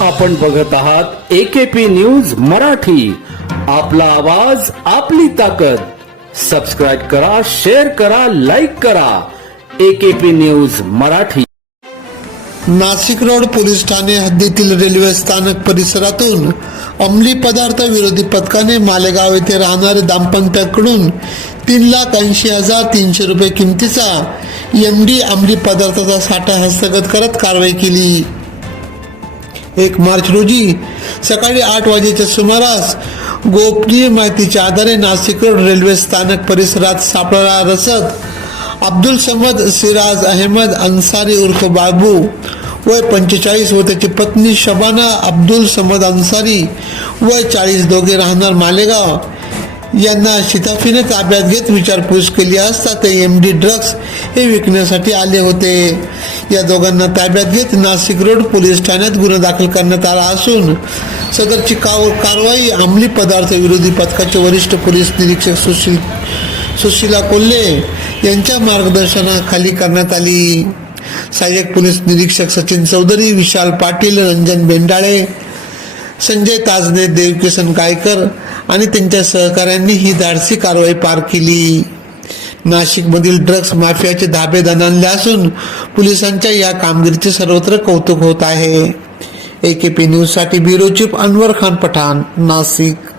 आपण बघत आहात एकेपी न्यूज मराठी. आपला आवाज आपली ताकद. सबस्क्राईब करा शेअर करा लाईक करा. AKP news Marathi. Nashik road police Thane हद्दीतील रेल्वे स्थानक परिसरातून अंमली पदार्थ विरोधी पथकाने मालेगाव येथे राहणारे दाम्पत्याकडून तीन लाख ऐंशी हजार तीनशे रुपये किमतीचा एम डी अंमली पदार्थाचा साठा हस्तगत करत कारवाई केली. एक मार्च रोजी सकाळी आठ वाजेच्या सुमारास गोपनीय माहितीच्या आधारे नाशिक रोड रेल्वे स्थानक परिसरात सापडला रसद अब्दुल समद सिराज अहमद अन्सारी उर्फ बाबू वय पंचेचाळीस व त्याची पत्नी शबाना अब्दुल समद अन्सारी वय चाळीस दोघे राहणार मालेगाव. यांना शिताफीने ताब्यात घेत विचारपूस केली असता ते एम डी ड्रग्स हे विकण्यासाठी आले होते. या दोघांना ताब्यात घेत नाशिक रोड पोलीस ठाण्यात गुन्हा दाखल करण्यात आला असून सदरची काव कारवाई अंमली पदार्थ विरोधी पथकाचे वरिष्ठ पोलीस निरीक्षक सुशील सुशीला कोल्हे यांच्या मार्गदर्शनाखाली करण्यात आली. सहाय्यक पोलीस निरीक्षक सचिन चौधरी विशाल पाटील रंजन बेंडाळे संजय ताजने देवकिशन गायकर आणि त्यांच्या सहकाऱ्यांनी ही धाडसी कारवाई पार केली. नाशिकमधील ड्रग्ज माफियाचे धाबे दणाणले असून पोलिसांच्या या कामगिरीचे सर्वत्र कौतुक होत आहे. एकेपी न्यूजसाठी ब्युरो चीफ अनवर खान पठाण नाशिक.